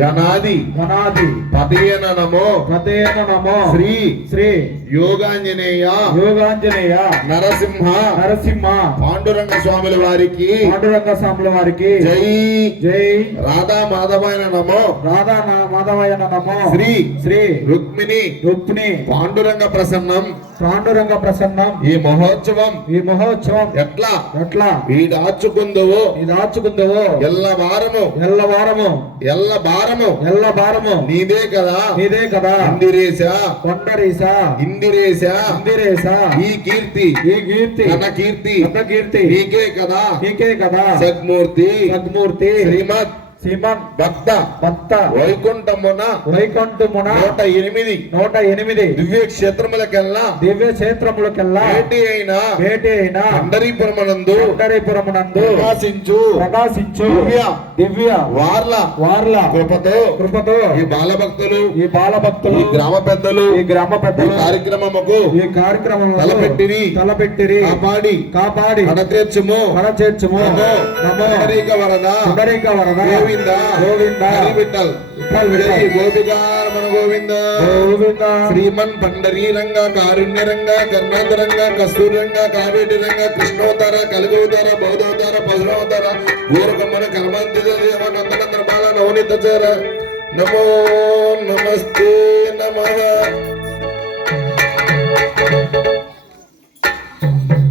గణాది గణాది. పదేన నమో. పదేన నమో. శ్రీ. శ్రీ. యోగాంజనేయ. యోగాంజనేయ. నరసింహ. నరసింహ. పాండురంగ స్వాముల వారికి. పాండురంగ స్వాముల వారికి. జై. జై. రాధా మాధవాయన నమో. రాధా నా- మాధవయ్య నమో. శ్రీ. శ్రీ. రుక్మిణి. రుక్మిణి. పాండురంగ ప్రసన్నం. పాండురంగ ప్రసన్నం. ఈ మహోత్సవం. ఈ మహోత్సవం. ఎట్లా? ఎట్లా? వీడాచుకుందువో ఇది దాచుకుందవో ఎల్ల వారము ఎల్ల వారము ఎల్ల భారము. ఎల్ల భారము. నీదే కదా. నీదే కదా. ఇందిరేశ. కొండరీస ఇందిరేశ. ఇందిరేస ఈ కీర్తి. ఈ కీర్తి. ఘన కీర్తి. పెద్ద కీర్తి. నీకే కదా. నీకే కదా. సద్మూర్తి. సద్మూర్తి. శ్రీమద్ శ్రీమన్ భక్త భక్త వైకుంఠమున వైకుంఠమున నూట ఎనిమిది. నూట ఎనిమిది. దివ్య క్షేత్రములకెల్లా దివ్య క్షేత్రములకెల్లా భేటి అయిన భేటి అయిన పండరీపురమునందు పండరీపురమునందు ప్రకాశించు. ప్రకాశించు. దివ్య. దివ్య. వార్ల. వార్ల. కృపతో. కృపతో. ఈ బాలభక్తులు. ఈ బాల భక్తులు ఈ గ్రామ పెద్దలు. ఈ గ్రామ పెద్దలు. కార్యక్రమముకు ఈ కార్యక్రమం తలపెట్టిరి. తలపెట్టిరి. కాపాడి. కాపాడి. కడతీర్చుము మన చేర్చుము నమో. నమో. పుండరీక వరద వరద గోవింద. గోవింద. విఠల్. జై గోపికారమణ గోవింద. గోవింద. శ్రీమన్ పండరీ రంగ కారుణ్య రంగ కర్ణాంత రంగ కస్తూరి రంగ కావేటి రంగ కృష్ణోత్తర కలుగోతర బౌద్ధోత్తర పశునోత్తర గోరకమ్మన కర్మాంతిత దేవ నందనందన బాల నవనీత నమో నమస్తే. నమః